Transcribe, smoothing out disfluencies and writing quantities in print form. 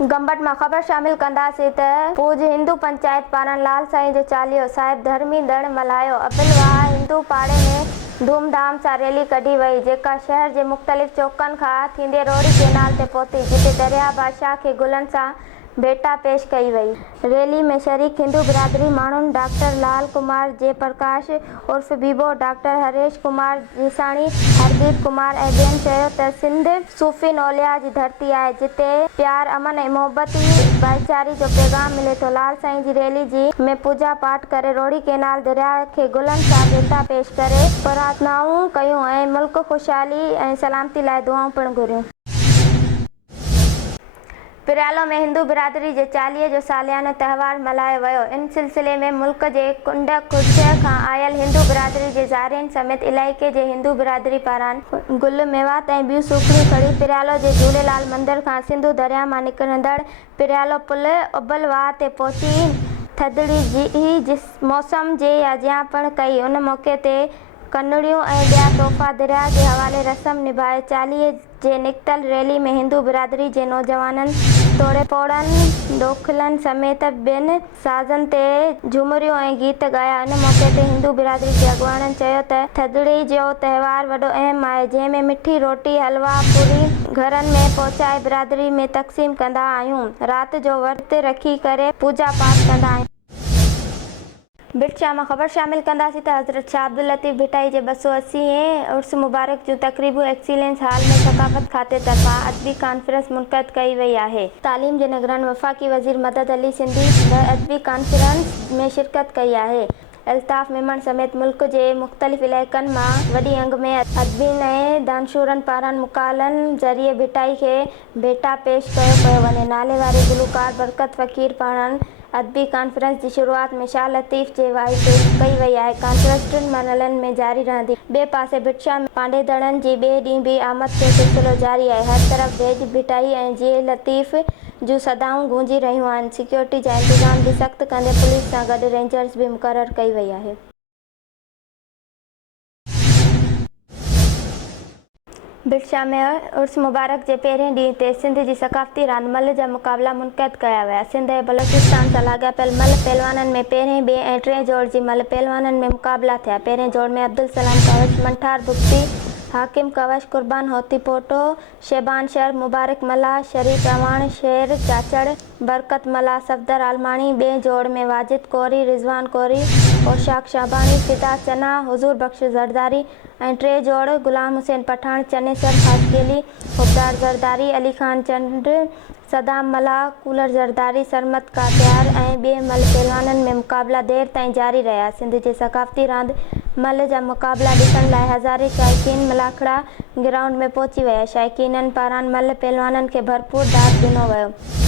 गंबट में ख़बर शामिल कंदासीं त पूज हिंदू पंचायत पारां लाल साईं जो चालीहो साहिब धर्मी ॾिणु मल्हायो। अबिलवाह हिंदू पाड़े में धूमधाम सां रैली कढी वई, जेका शहर जे मुख़्तलिफ़ चौकनि खां थींदे रोड़ी कैनाल ते पहुती, जिते दरिया बादशाह खे गुलनि सां भेटा पेश कई वई। रैली में शरीक हिंदू बिरादरी माण्हुनि डॉक्टर लाल कुमार जयप्रकाश उर्फ़ बीबो, डॉक्टर हरेश कुमार जीसाणी, हरदीप कुमार ऐं ॿियनि चयो त सिंध सूफ़ी औलिया जी धरती आहे, जिते प्यार, अमन ऐं मोहबत भाईचारे जो पैगाम मिले थो। लाल साईं जी रैली में पूजा पाठ करे रोड़ी कैनाल दरिया खे गुलनि सां भेटा पेश करे प्रार्थनाऊं कयूं ऐं मुल्क खुशहाली ऐं सलामती लाइ दुआऊं पिणु घुरियूं। पिरालो में हिंदू बिरादरी जे चालीहे जो सालियानो तहेवार मल्हायो वियो। इन सिलसिले में मुल्क जे कुंड कुर्सीअ खां आयल हिंदू बिरादरी जे ज़ाइरीन समेत इलाइक़े जे हिंदू बिरादरी पारां गुल, मेवात ऐं ॿियूं सूखड़ियूं खणी पिरालो जे झूलेलाल मंदर खां सिंधु दरिया मां निकिरंदड़ पिरालो पुल अबिलवाह ते पहुची थधिड़ी जी मौसम जे याजियापण कई। उन मौक़े ते कनड़ियूं ऐं ॿिया तोहफ़ा दरिया जे हवाले रस्म निभाए। चालीहे जे निकितल रैली में हिंदू बिरादरी जे नौजवाननि तोड़े पोड़नि, ॾोखिलनि समेत ॿियनि साज़नि ते झूमरियूं ऐं गीत ॻाया। इन मौक़े ते हिंदू बिरादरी जे अॻुवाणनि चयो त थधिड़ी जो तहेवार वॾो अहम आहे, जंहिं में मिठी रोटी, हलवा पूरी घरनि में पहुचाए बिरादरी में तक़सीम कंदा आहियूं। राति जो विर्तु रखी करे पूजा पाठ कंदा आहियूं। बिटशा में ख़बर शामिल कंदासीं त हज़रत शाह अब्दुल लतीफ़ भिटाई जे 280 उर्स मुबारक जूं तक़रीबूं एक्सीलेंस हॉल में सक़ाफ़त खाते तरफ़ां अदबी कॉन्फ्रेंस मुनक़द कई वई आहे। तालीम जे निगरान वफ़ाक़ी वज़ीर मदद अली सिंधी अदबी कॉन्फ्रेंस में शिरकत कई आहे। अल्ताफ़ मेमण समेत मुल्क जे मुख़्तलिफ़ इलाइक़नि मां वॾी अंग में अदबीन ऐं दानशूरनि पारां मुक़ालनि ज़रिए भिटाई खे भेटा पेश कयो पियो वञे। नाले वारे गुलकार बरकत फ़क़ीर पारां अदबी कॉन्फ्रेंस जी शुरूआत में शाह लतीफ़ जे वाई पेश कई वई आहे। कॉन्फ्रेंस 3 मरहलनि में जारी रहंदी। ॿिए पासे बिटशा में पांडेदड़नि जी ॿिए ॾींहुं बि आमद जो सिलसिलो जारी आहे। हर तरफ़ बेज भिटाई ऐं जे लतीफ़ जूं सदाऊं गूंजी रहियूं आहिनि। सिक्योरिटी जा इंतज़ाम बि सख़्त कंदे पुलिस सां गॾु रेंजर्स बि मुक़ररु कई वई आहे। बिटशा में उर्स मुबारक जे पहिरें ॾींहं ते सिंध जी सक़ाफ़ती रांदि मल्ल जा मुक़ाबला मुनक़द कया विया। सिंध ऐं बलोचिस्तान सां लाॻापियल मल्ल पहलवाननि में पहिरें, ॿिएं ऐं टिएं जोड़ जी मल्ल पहलवाननि में मुक़ाबला थिया। पहिरें जोड़ में अब्दुल सलाम कवच, मंठार भुक्ती, हाकिम कवच, कुर्बान होतीपोटो, शेबान शर, मुबारक मल्ला, शरीफ रवाण, शेर चाचड़, बरकत मल्ला, सफदर आलमाणी। ॿिएं जोड़ में वाजिद कोरी, रिज़वान कोरी, ओशाक शाबानी, फिदा चना, हुज़ूर बख्श ज़रदारी ऐं टे जोड़ गुलाम हुसैन पठान, चनेसर ख़ासकेली, हुबदार ज़रदारी, अली खान चंड, सदाम मल्ला, कूलर ज़रदारी, सरमत कातियार ऐं ॿिए मल्ल पहलवाननि में मुक़ाबला देर ताईं जारी रहिया। सिंध जे सक़ाफ़ती रांदि मल्ल जा मुक़ाबला ॾिसण लाइ हज़ारे शाइक़ीन मलाखड़ा ग्राउंड में पहुची विया। शाइक़ीननि पारां मल्ल पहलवाननि खे भरपूर दाद ॾिनो वियो।